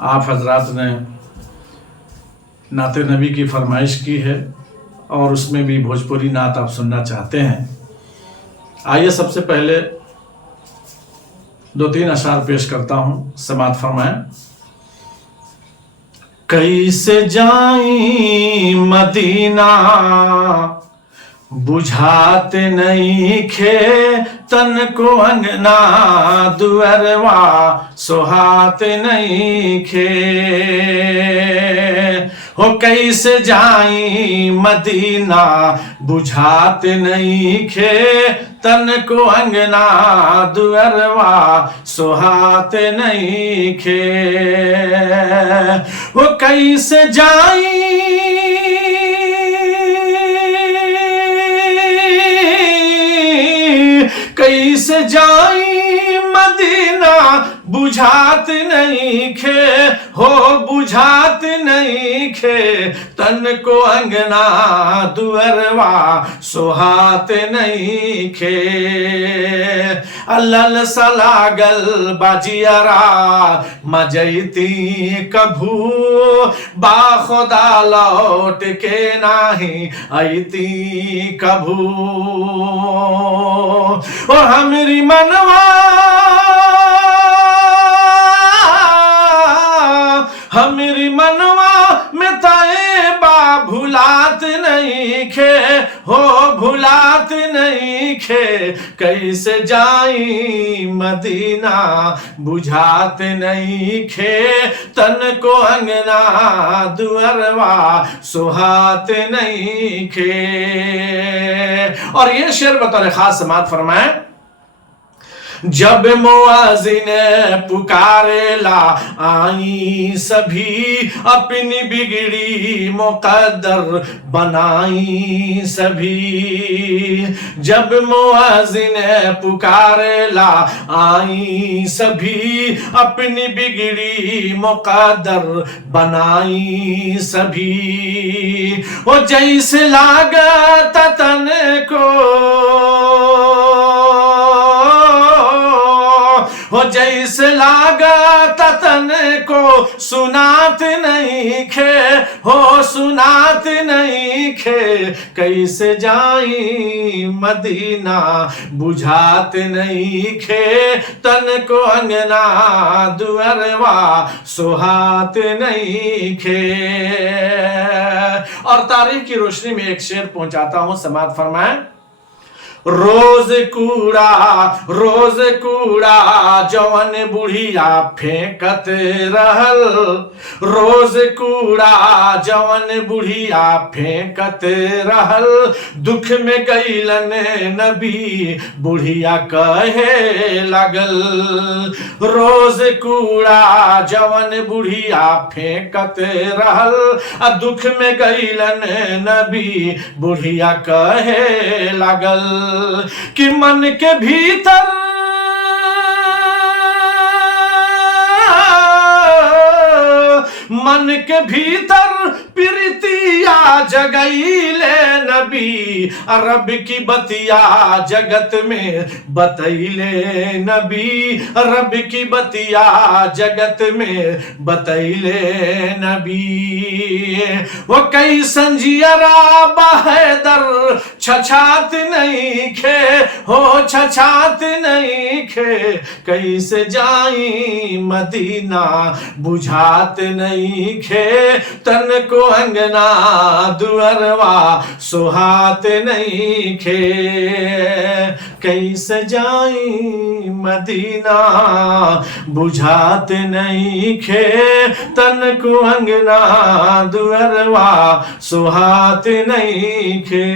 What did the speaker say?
आप हजरात ने नाते नबी की फरमाइश की है और उसमें भी भोजपुरी नात आप सुनना चाहते हैं। आइए सबसे पहले 2-3 अशार पेश करता हूँ, समात फरमाएं। कैसे जाई मदीना बुझाते नहीं खे, तन को अंगना दुअरवा सोहाते नहीं खे। हो कैसे जाई मदीना बुझाते नहीं खे, तन को अंगना दुअरवा सोहाते नहीं खे। हो कैसे जाई कैसे जाई मदीना बुझात नहीं खे, हो बुझात नहीं खे, तन को अंगना दुअरवा सोहात नहीं खे। अल्लल सलागल बाजियारा मजैती कभू, बाखुदा लौट के नाही ऐती कभू। और हमारी मनवा हमारी मनवा में तैबा भुलात नहीं खे, हो भुलात नहीं खे। कैसे जाई मदीना बुझात नहीं खे, तन को अंगना दुअरवा सुहात नहीं खे। और ये शेर बतौर खास समात फरमाएं। जब मुआजिन पुकारेला आई सभी, अपनी बिगड़ी मुकद्दर बनाई सभी। जब मुआजिन पुकारेला आई सभी, अपनी बिगड़ी मुकद्दर बनाई सभी। वो जैसे लागत तन को, हो जैसे लागत तन को सुनात नहीं खे, हो सुनात नहीं खे। कैसे जाई मदीना बुझात नहीं खे, तन को अंगना दुअरवा सुहात नहीं खे। और तारीख की रोशनी में एक शेर पहुंचाता हूं, समात फरमाएं। रोज कूड़ा जवन बुढ़िया फेंकत रहल, रोज कूड़ा जवन बुढ़िया फेंकत रहल। दुख में गईलन नबी बुढ़िया कहे लगल, रोज कूड़ा जवन बुढ़िया फेंकत रहल। दुख में गईलन नबी बुढ़िया कहे लगल कि मन के भीतर मन के भीतर प्रीतिया जगईले नबी, अरब की बतिया जगत में बतैले नबी। अरब की बतिया जगत में बतैले नबी। वो कई संजियरा बहदर छछात नहीं खे, हो छछात नहीं खे। कैसे जाई मदीना बुझात नहीं खे, तन को अंगना दुअरवा सुहात नहीं खे। कैसे जाई मदीना बुझात नहीं खे, तन को अंगना दुअरवा सुहात नहीं खे।